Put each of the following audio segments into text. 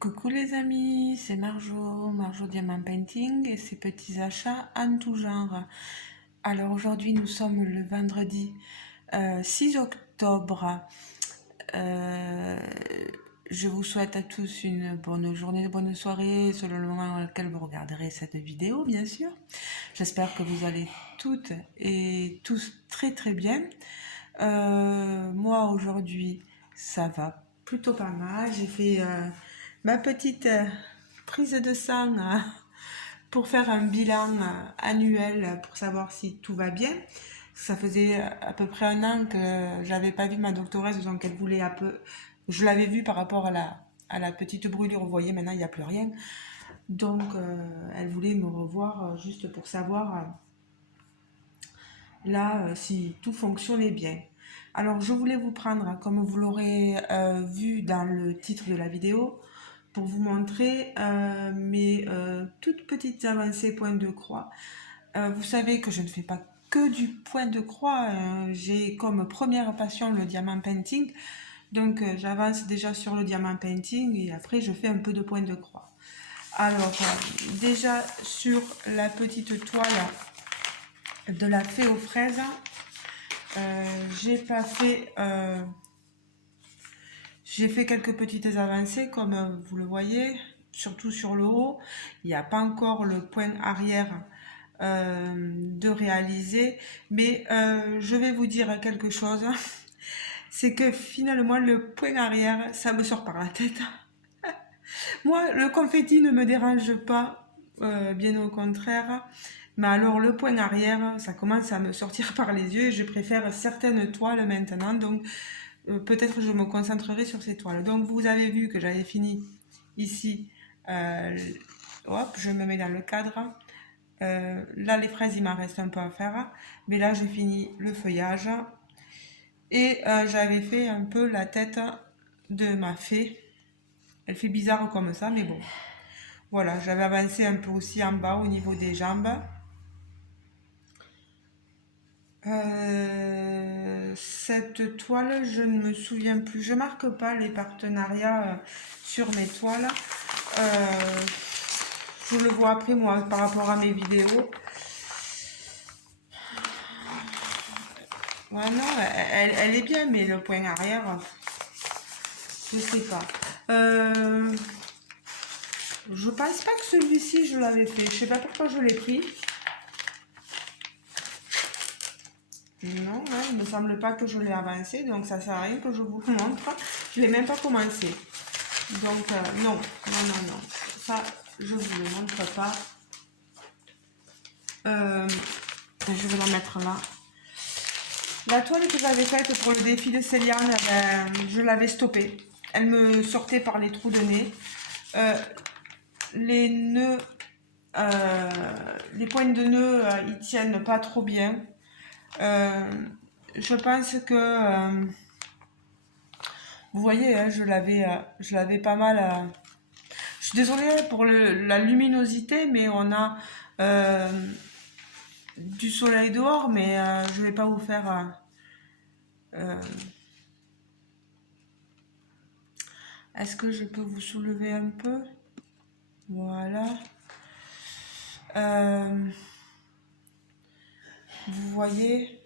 Coucou les amis, c'est Marjo Diamant Painting et ses petits achats en tout genre. Alors aujourd'hui nous sommes le vendredi 6 octobre. Euh, je vous souhaite à tous une bonne journée, une bonne soirée selon le moment auquel vous regarderez cette vidéo bien sûr. J'espère que vous allez toutes et tous très très bien. Moi aujourd'hui ça va plutôt pas mal. J'ai fait ma petite prise de sang pour faire un bilan annuel pour savoir si tout va bien. Ça faisait à peu près un an que j'avais pas vu ma doctoresse, donc elle voulait un peu. Je l'avais vue par rapport à la petite brûlure, vous voyez, maintenant il n'y a plus rien. Donc elle voulait me revoir juste pour savoir là si tout fonctionnait bien. Alors je voulais vous prendre, comme vous l'aurez vu dans le titre de la vidéo, pour vous montrer mes toutes petites avancées point de croix. Vous savez que je ne fais pas que du point de croix, j'ai comme première passion le diamant painting, donc j'avance déjà sur le diamant painting et après je fais un peu de point de croix. Alors déjà sur la petite toile de la fée aux fraises, j'ai pas fait j'ai fait quelques petites avancées comme vous le voyez, surtout sur le haut. Il n'y a pas encore le point arrière de réaliser, mais je vais vous dire quelque chose. C'est que finalement le point arrière, ça me sort par la tête. Moi, le confetti ne me dérange pas, bien au contraire. Mais alors le point arrière, ça commence à me sortir par les yeux et je préfère certaines toiles maintenant. Donc peut-être je me concentrerai sur ces toiles. Donc vous avez vu que j'avais fini ici. Euh, Hop, je me mets dans le cadre. Là les fraises il m'en reste un peu à faire. Mais là j'ai fini le feuillage. Et j'avais fait un peu la tête de ma fée. Elle fait bizarre comme ça, mais bon. Voilà, j'avais avancé un peu aussi en bas au niveau des jambes. Cette toile, je ne me souviens plus. Je marque pas les partenariats sur mes toiles. Euh, je le vois après moi par rapport à mes vidéos. Ouais, non, elle est bien, mais le point arrière, je sais pas. Je pense pas que celui-ci je l'avais fait. Je sais pas pourquoi je l'ai pris. Non, non, il me semble pas que je l'ai avancé, donc ça sert à rien que je vous montre. Je l'ai même pas commencé. Donc non, non, non, non. Ça, je vous le montre pas. Je vais la mettre là. La toile que j'avais faite pour le défi de Céliane, je l'avais stoppée. Elle me sortait par les trous de nez. Les nœuds, euh, les pointes de nœuds, ils tiennent pas trop bien. Je pense que vous voyez, hein, je l'avais pas mal. Je suis désolée pour la luminosité, mais on a du soleil dehors, mais je vais pas vous faire. Euh, Est-ce que je peux vous soulever un peu? Voilà. Euh, Vous voyez,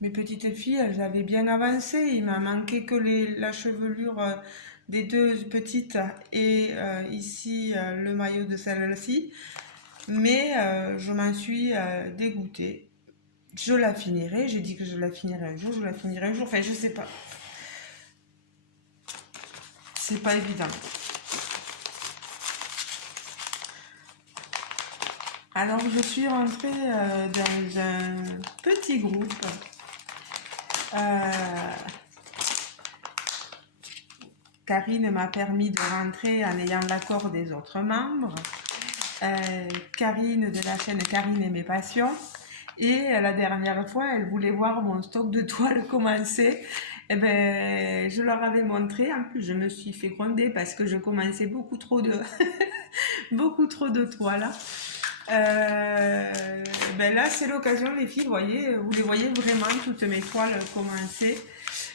mes petites filles, elles avaient bien avancé. Il m'a manqué que la chevelure des deux petites et ici le maillot de celle-ci. Mais je m'en suis dégoûtée. Je la finirai, j'ai dit que je la finirai un jour, je la finirai un jour. Enfin, je sais pas. C'est pas évident. Alors, je suis rentrée dans un petit groupe. Euh, Karine m'a permis de rentrer en ayant l'accord des autres membres. Karine de la chaîne Karine et mes passions. Et la dernière fois, elle voulait voir mon stock de toiles commencer. Et ben, je leur avais montré. En plus, je me suis fait gronder parce que je commençais beaucoup trop de, beaucoup trop de toiles. Ben là, c'est l'occasion, les filles, vous les voyez vraiment, toutes mes toiles commencer.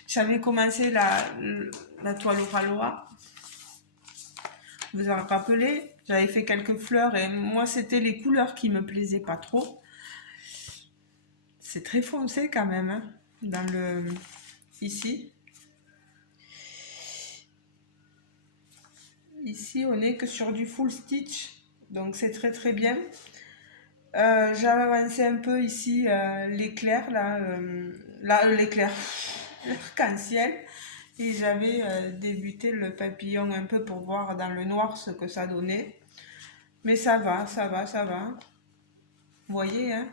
J'avais commencé la toile au Ralois. Vous en rappelez, j'avais fait quelques fleurs et moi c'était les couleurs qui me plaisaient pas trop. C'est très foncé quand même, hein, dans le ici. Ici on est que sur du full stitch, donc c'est très très bien. J'avais avancé un peu ici l'éclair là l'éclair, l'arc-en-ciel. Et j'avais débuté le papillon un peu pour voir dans le noir ce que ça donnait. Mais ça va, ça va, ça va. Vous voyez, hein?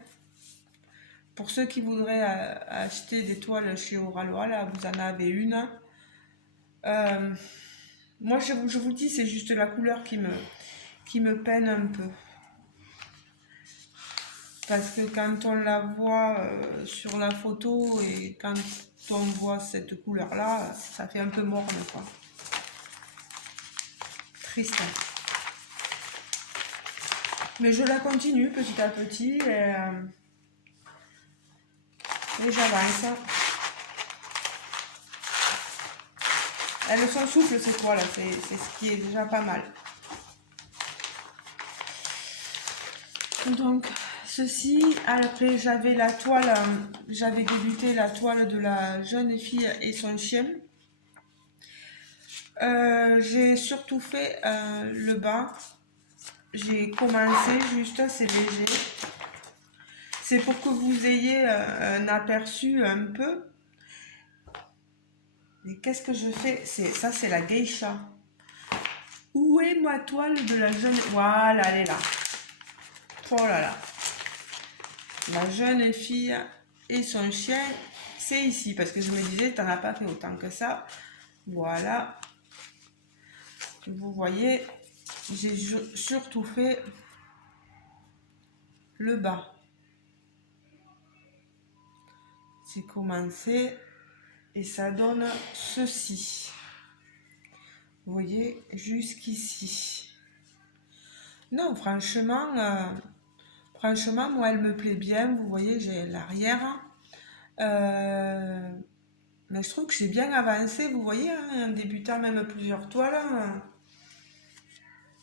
Pour ceux qui voudraient acheter des toiles chez Oralois, là, vous en avez une. Euh, Moi, je vous dis, c'est juste la couleur qui me peine un peu. Parce que quand on la voit sur la photo et quand on voit cette couleur-là, ça fait un peu morne, quoi. Triste. Mais je la continue petit à petit et j'avance. Elles sont souples ces toiles, c'est ce qui est déjà pas mal. Donc ceci, après j'avais la toile, j'avais débuté la toile de la jeune fille et son chien. J'ai surtout fait le bas. J'ai commencé juste, c'est léger. C'est pour que vous ayez un aperçu un peu. Mais qu'est-ce que je fais? Ça, c'est la geisha. Où est ma toile de la jeune... Voilà, elle est là. Oh là là. La jeune fille et son chien, c'est ici. Parce que je me disais, t'en as pas fait autant que ça. Voilà. Vous voyez, j'ai surtout fait le bas. J'ai commencé et ça donne ceci. Vous voyez, jusqu'ici. Non, franchement, moi, elle me plaît bien. Vous voyez, j'ai l'arrière. Mais je trouve que j'ai bien avancé. Vous voyez, hein, en débutant même plusieurs toiles,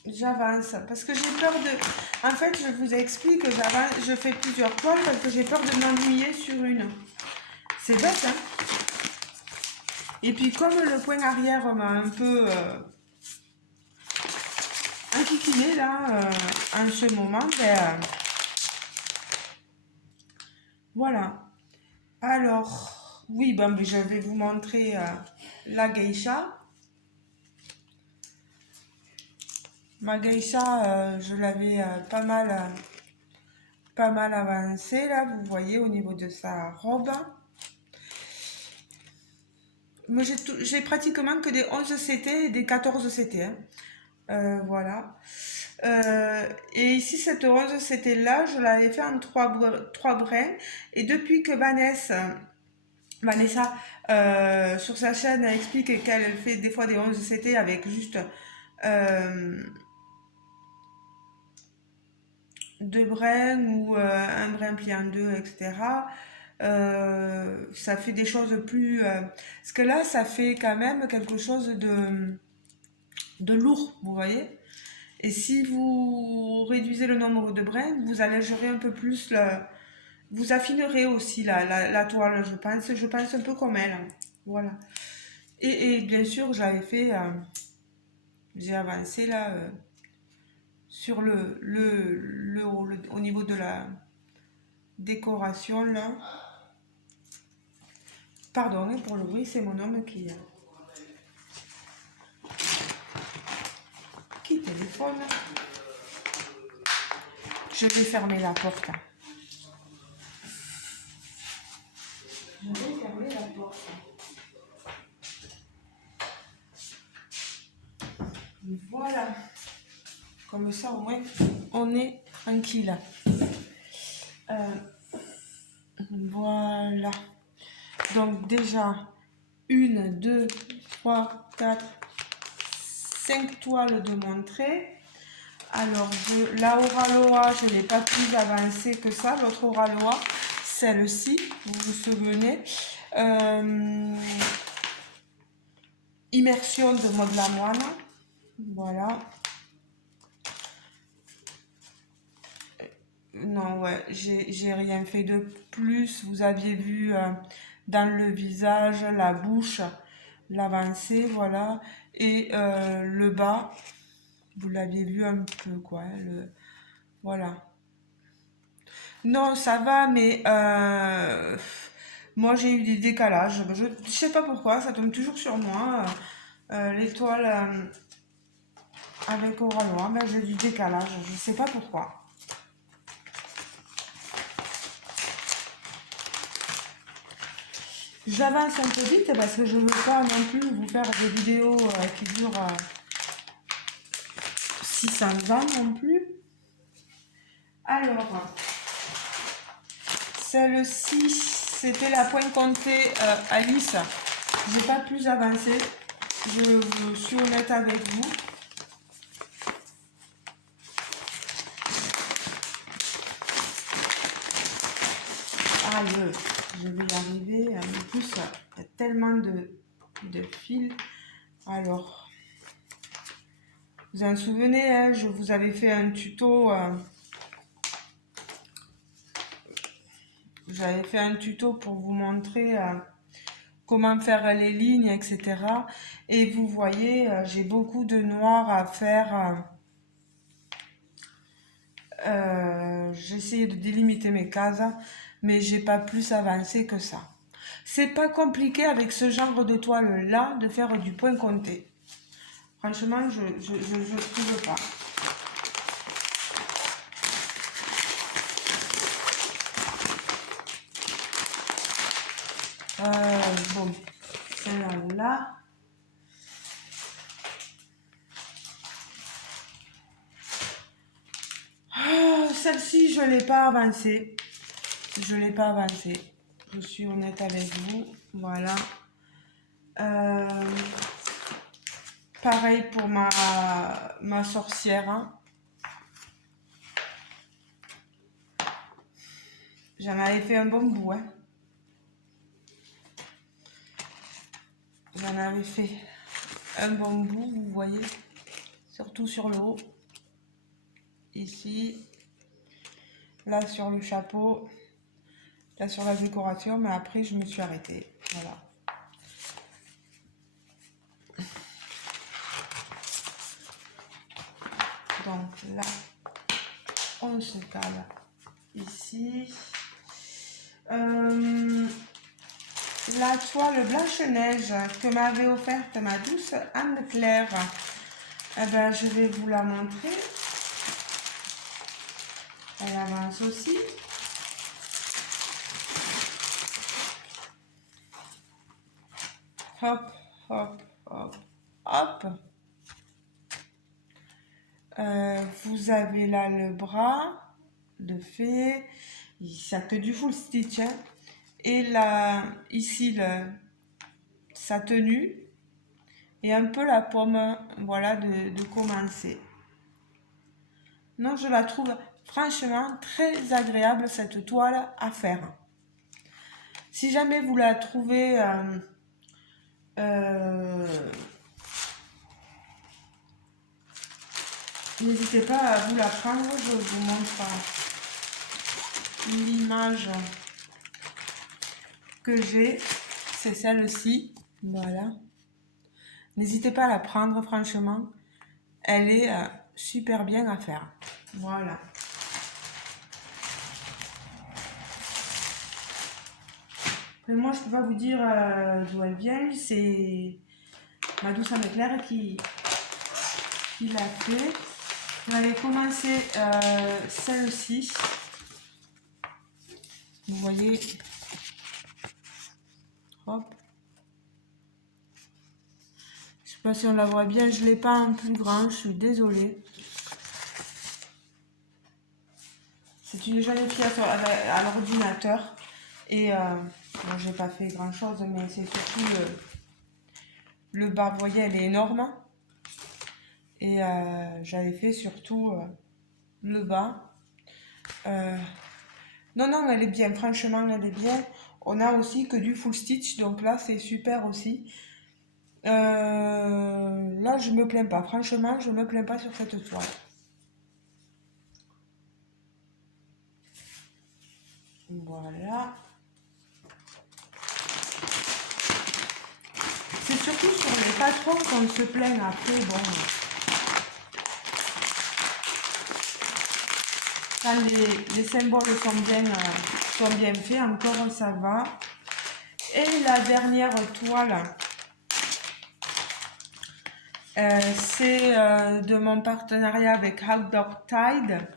j'avance. Parce que j'ai peur de... En fait, je vous explique que je fais plusieurs toiles parce que j'ai peur de m'ennuyer sur une. C'est bête, hein? Et puis, comme le point arrière m'a un peu... enquiquiné là en ce moment, ben, voilà. Alors, oui, bon, ben, je vais vous montrer la geisha. Ma geisha, je l'avais pas mal avancée là, vous voyez, au niveau de sa robe. Moi, j'ai pratiquement que des 11 CT et des 14 CT. Hein. Voilà. Et ici, cette rose, c'était là, je l'avais fait en trois brins. Et depuis que Vanessa, sur sa chaîne, elle explique qu'elle fait des fois des 11 CT avec juste deux brins ou un brin plié en deux, etc. Ça fait des choses plus... parce que là, ça fait quand même quelque chose de lourd, vous voyez. Et si vous réduisez le nombre de brins, vous allégerez un peu plus vous affinerez aussi la toile, je pense. Je pense un peu comme elle. Hein. Voilà. Et bien sûr, j'avais fait... j'ai avancé là sur au niveau de la décoration là. Pardon hein, pour le bruit, c'est mon homme qui téléphone. Je vais fermer la porte. Je vais fermer la porte. Voilà. Comme ça, au moins, on est tranquille. Voilà. Donc déjà, 1, 2, 3, 4, 5 toiles de montrée. Alors, la Oraloa, je n'ai pas plus avancé que ça. L'autre Oraloa, celle-ci, vous vous souvenez. Immersion de Maud Lamoine. Voilà. Non, ouais, j'ai rien fait de plus. Vous aviez vu dans le visage, la bouche, l'avancée, voilà. Et le bas, vous l'aviez vu un peu, quoi, hein, voilà. Non, ça va, mais moi j'ai eu des décalages. Je sais pas pourquoi, ça tombe toujours sur moi. L'étoile avec Aura Noire, ben, j'ai du décalage. Je sais pas pourquoi. J'avance un peu vite parce que je ne veux pas non plus vous faire des vidéos qui durent 600 ans non plus. Alors, celle-ci, c'était la pointe comptée Alice. J'ai pas plus avancé. Je suis honnête avec vous. Aïe, je vais y arriver. En plus, il y a tellement de fils. Alors, vous en souvenez, hein, je vous avais fait un tuto. J'avais fait un tuto pour vous montrer comment faire les lignes, etc. Et vous voyez, j'ai beaucoup de noir à faire. J'ai essayé de délimiter mes cases, mais j'ai pas plus avancé que ça. C'est pas compliqué avec ce genre de toile là de faire du point compté. Franchement, je trouve pas. Bon, celle-là. Celle-ci, je l'ai pas avancée. Je l'ai pas avancée. Je suis honnête avec vous. Voilà. Euh, pareil pour ma sorcière. Hein. J'en avais fait un bon bout. Hein. J'en avais fait un bon bout, vous voyez. Surtout sur le haut. Ici. Là sur le chapeau. Là sur la décoration. Mais après, je me suis arrêtée. Voilà. Donc là, on se cale ici. La toile Blanche-Neige que m'avait offerte ma douce Anne-Claire, eh ben, je vais vous la montrer. Elle avance aussi. Hop, hop, hop, hop. Vous avez là le bras de fée. Ça que du full stitch. Hein. Et là, ici, sa tenue. Et un peu la pomme, voilà, de commencer. Non, je la trouve franchement très agréable, cette toile à faire. Si jamais vous la trouvez n'hésitez pas à vous la prendre. Je vous montre l'image que j'ai. C'est celle-ci. Voilà. N'hésitez pas à la prendre, franchement. Elle est super bien à faire. Voilà. Mais moi, je peux pas vous dire d'où elle vient. C'est ma douce Anne-Claire qui l'a fait. J'avais commencé celle-ci. Vous voyez. Hop. Je sais pas si on la voit bien. Je l'ai pas en plus grand. Je suis désolée. C'est une jolie pièce à l'ordinateur. Et bon, j'ai pas fait grand chose, mais c'est surtout le bas. Vous voyez, elle est énorme. Et j'avais fait surtout le bas. Non, non, elle est bien. Franchement, elle est bien. On a aussi que du full stitch. Donc là, c'est super aussi. Là, je me plains pas. Franchement, je me plains pas sur cette toile. Voilà. C'est surtout sur les patrons qu'on se plaint après. Bon, quand les symboles sont bien faits, encore ça va. Et la dernière toile, c'est de mon partenariat avec Outdoor Tide.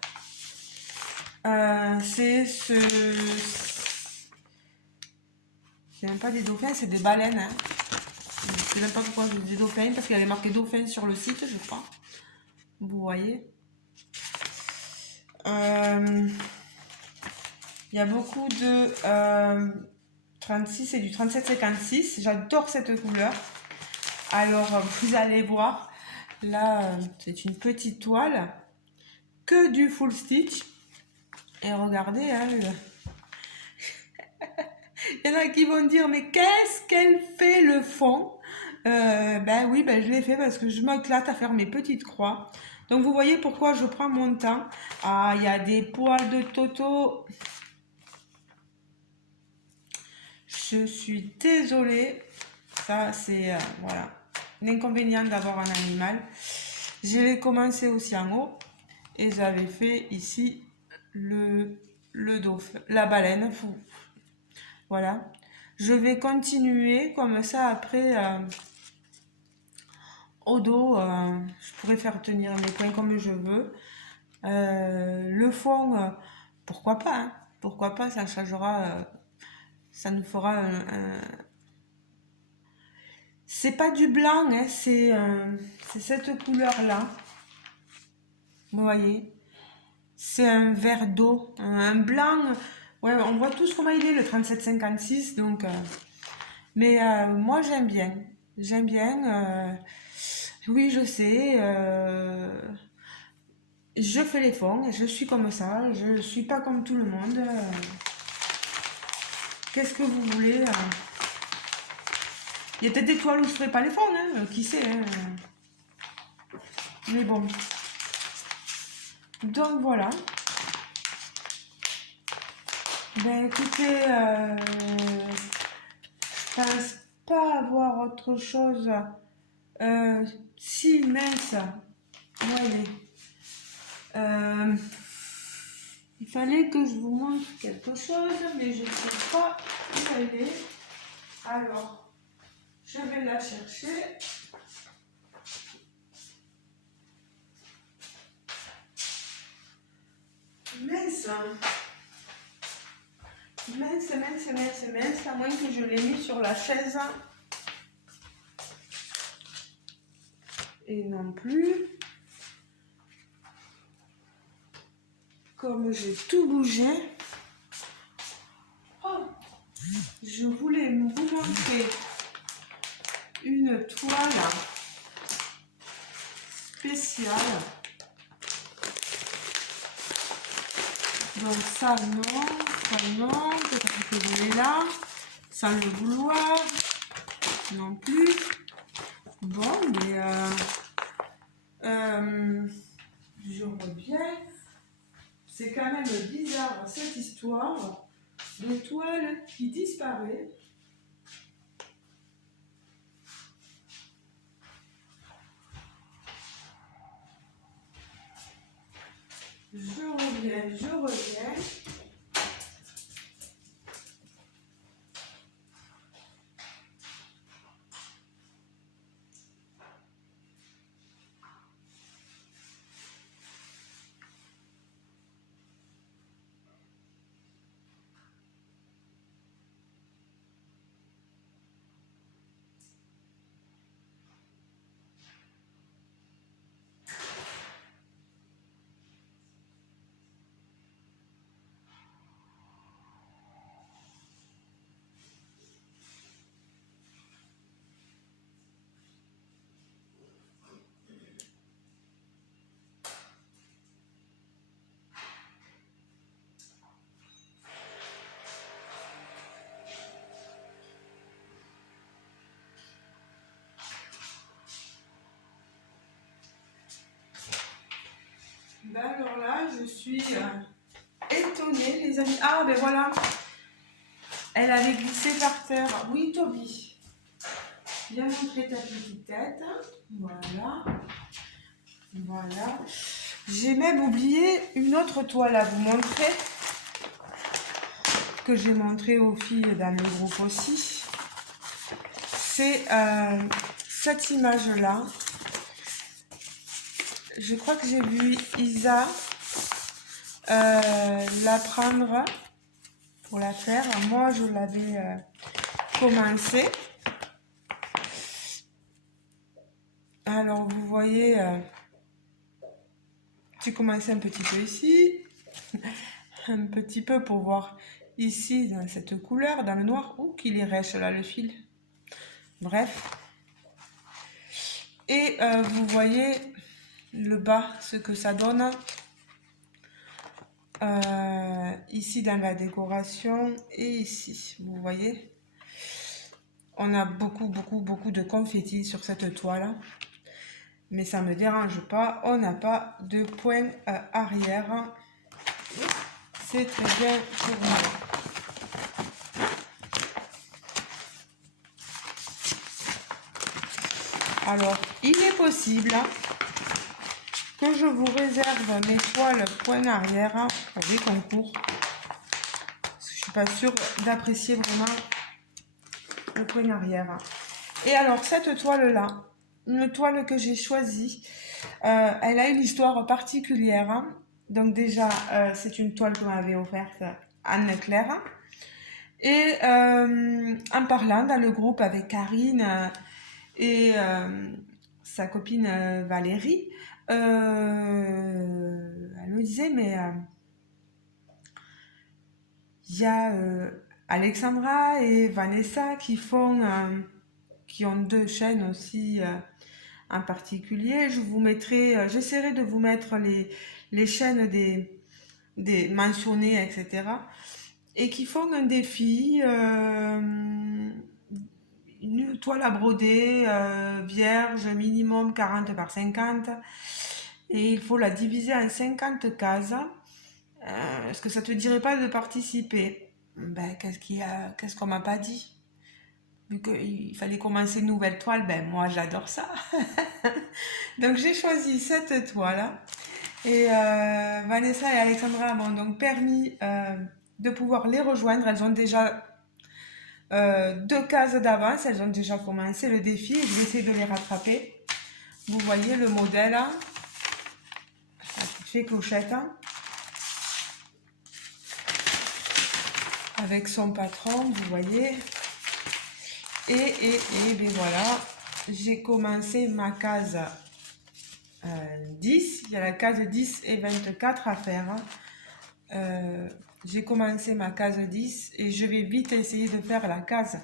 C'est même pas des dauphins, c'est des baleines. Hein. Je sais même pas pourquoi je dis des dauphins, parce qu'il y avait marqué dauphin sur le site, je crois. Vous voyez. Il y a beaucoup de 36 et du 37,56. J'adore cette couleur. Alors, vous allez voir. Là, c'est une petite toile. Que du full stitch. Et regardez, hein, il y en a qui vont dire, mais qu'est-ce qu'elle fait le fond? Ben oui, ben je l'ai fait parce que je m'éclate à faire mes petites croix. Donc vous voyez pourquoi je prends mon temps. Ah, il y a des poils de Toto. Je suis désolée. Ça, c'est voilà, l'inconvénient d'avoir un animal. J'ai commencé aussi en haut et j'avais fait ici le dauphin, la baleine. Fou. Voilà. Je vais continuer comme ça après au dos. Je pourrais faire tenir mes points comme je veux. Le fond, pourquoi pas, hein, pourquoi pas, ça changera, ça nous fera c'est pas du blanc, hein, c'est cette couleur-là. Vous voyez, c'est un vert d'eau, un blanc. Ouais, on voit tous comment il est, le 37,56. Donc, mais moi, j'aime bien. J'aime bien. Oui, je sais. Je fais les fonds, je suis comme ça. Je suis pas comme tout le monde. Qu'est-ce que vous voulez? Il y a peut-être des toiles où je ferai pas les fonds, hein, qui sait. Hein. Mais bon. Donc voilà. Ben écoutez, je pense pas avoir autre chose. Si mince, ouais, il fallait que je vous montre quelque chose, mais je ne sais pas où elle est. Alors, je vais la chercher. Mince, mince, à moins que je l'ai mis sur la chaise. Et non plus. Comme j'ai tout bougé, je voulais vous montrer une toile spéciale. Donc ça non, peut-être que je l'ai là, sans le vouloir, non plus. Bon, mais je reviens. C'est quand même bizarre cette histoire de toile qui disparaît. Je reviens. Ben alors là, je suis étonnée donné, les amis. Ah, ben voilà. Elle avait glissé par terre. Oui, Toby. Viens montrer ta petite tête. Voilà. Voilà. J'ai même oublié une autre toile à vous montrer. Que j'ai montré aux filles dans le groupe aussi. C'est cette image-là. Je crois que j'ai vu Isa la prendre pour la faire. Moi, je l'avais commencé. Alors, vous voyez, j'ai commencé un petit peu ici, un petit peu pour voir ici, dans cette couleur, dans le noir. Ouh, qu'il est rêche là, le fil. Bref. Et vous voyez le bas, ce que ça donne. Ici dans la décoration et ici, vous voyez, on a beaucoup de confettis sur cette toile, mais ça me dérange pas, on n'a pas de point arrière, c'est très bien pour moi. Alors il est possible que je vous réserve mes toiles point arrière pour des concours, parce que je suis pas sûre d'apprécier vraiment le point arrière. Et alors cette toile là, une toile que j'ai choisie, elle a une histoire particulière. Donc déjà c'est une toile que m'avait offerte Anne-Claire, et en parlant dans le groupe avec Karine et sa copine Valérie, elle me disait mais il y a Alexandra et Vanessa qui ont deux chaînes aussi en particulier. Je vous mettrai, j'essaierai de vous mettre les chaînes des mentionnées, etc. Et qui font un défi, une toile à broder, vierge, minimum 40 par 50. Et il faut la diviser en 50 cases. Est-ce que ça te dirait pas de participer? Ben, qu'est-ce qu'on m'a pas dit? Vu qu'il fallait commencer une nouvelle toile, ben moi j'adore ça. Donc j'ai choisi cette toile. Et Vanessa et Alexandra m'ont donc permis de pouvoir les rejoindre. Elles ont déjà 2 cases d'avance, elles ont déjà commencé le défi et je vais essayer de les rattraper. Vous voyez le modèle, la petite fée clochette, avec son patron, vous voyez. Et bien voilà, j'ai commencé ma case 10. Il y a la case 10 et 24 à faire. J'ai commencé ma case 10 et je vais vite essayer de faire la case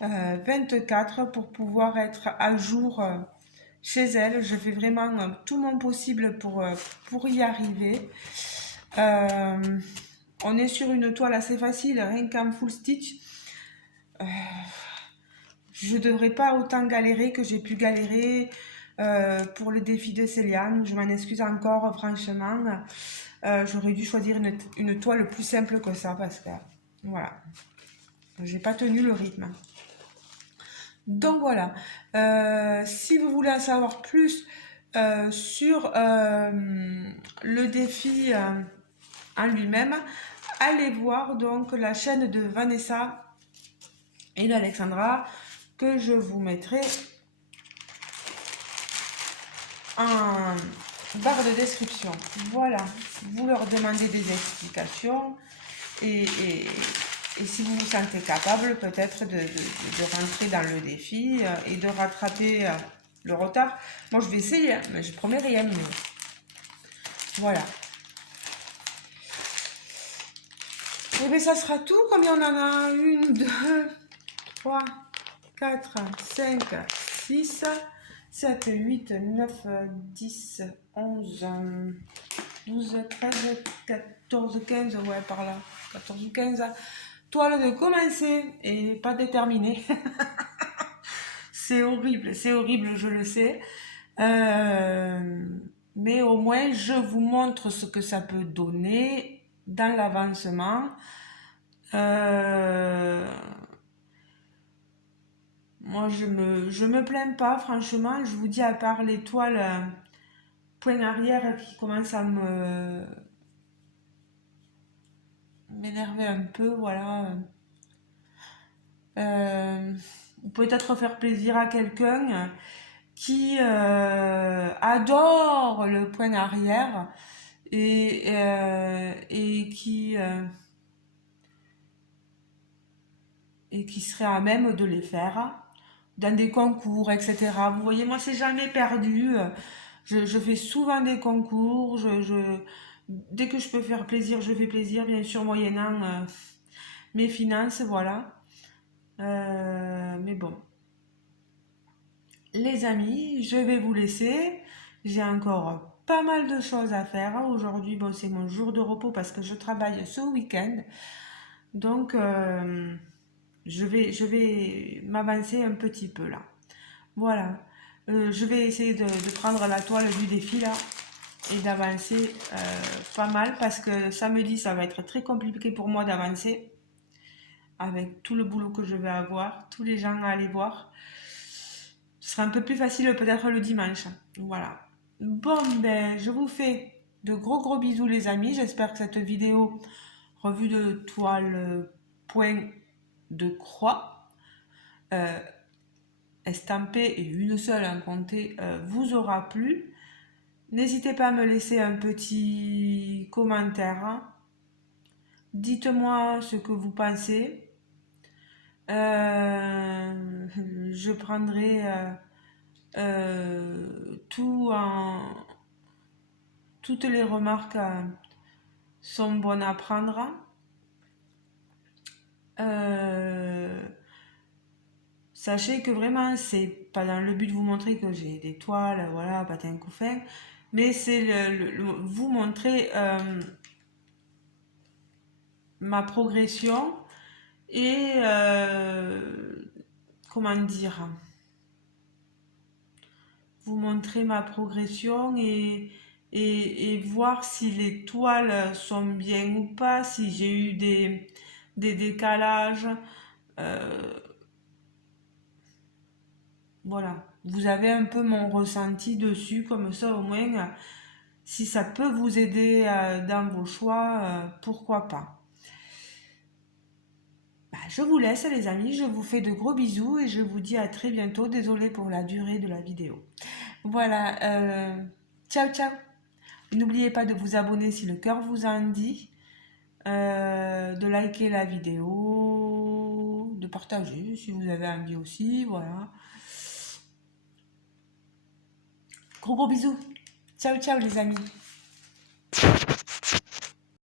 24 pour pouvoir être à jour chez elle. Je fais vraiment tout mon possible pour y arriver. On est sur une toile assez facile, rien qu'en full stitch. Je ne devrais pas autant galérer que j'ai pu galérer pour le défi de Céliane. Je m'en excuse encore, franchement. J'aurais dû choisir une toile plus simple que ça parce que, voilà, j'ai pas tenu le rythme. Donc voilà, si vous voulez en savoir plus sur le défi en lui-même, allez voir donc la chaîne de Vanessa et d'Alexandra que je vous mettrai en barre de description. Voilà, vous leur demandez des explications et si vous vous sentez capable peut-être de rentrer dans le défi et de rattraper le retard. Moi je vais essayer, hein, mais je promets rien. Mais voilà. Et bien ça sera tout. Combien on en a? 1, 2, 3, 4, 5, 6, 7, 8, 9, 10, 11, 12, 13, 14, 15, ouais par là. 14 ou 15. Toile de commencer et pas déterminée. C'est horrible, je le sais. Mais au moins, je vous montre ce que ça peut donner. dans l'avancement. Moi, je me plains pas, franchement. Je vous dis, à part l'étoile point arrière qui commence à m'énerver un peu, voilà. Ou peut-être faire plaisir à quelqu'un qui adore le point arrière et et qui serait à même de les faire dans des concours, etc. Vous voyez, moi, c'est jamais perdu. Je fais souvent des concours. Dès que je peux faire plaisir, je fais plaisir, bien sûr, moyennant mes finances, voilà. Mais bon, les amis, je vais vous laisser. J'ai encore pas mal de choses à faire. Aujourd'hui, bon, c'est mon jour de repos parce que je travaille ce week-end. Donc, je vais m'avancer un petit peu là. Voilà. Je vais essayer de prendre la toile du défi là et d'avancer pas mal parce que samedi, ça va être très compliqué pour moi d'avancer avec tout le boulot que je vais avoir, tous les gens à aller voir. Ce sera un peu plus facile peut-être le dimanche. Voilà. Bon, ben, je vous fais de gros bisous les amis. J'espère que cette vidéo revue de toile point de croix euh, estampée et une seule à compter vous aura plu. N'hésitez pas à me laisser un petit commentaire, hein. Dites-moi ce que vous pensez. Je prendrai tout en... Toutes les remarques sont bonnes à prendre. Sachez que vraiment, c'est pas dans le but de vous montrer que j'ai des toiles, voilà, patin couffin, mais c'est vous montrer ma progression et comment dire, vous montrer ma progression et voir si les toiles sont bien ou pas, si j'ai eu des décalages. euh, voilà, vous avez un peu mon ressenti dessus, comme ça au moins, si ça peut vous aider dans vos choix, pourquoi pas. Bah, je vous laisse les amis, je vous fais de gros bisous et je vous dis à très bientôt. Désolée pour la durée de la vidéo. Voilà, ciao ciao. N'oubliez pas de vous abonner si le cœur vous en dit, de liker la vidéo, de partager si vous avez envie aussi, voilà. Gros bisous. Ciao ciao les amis.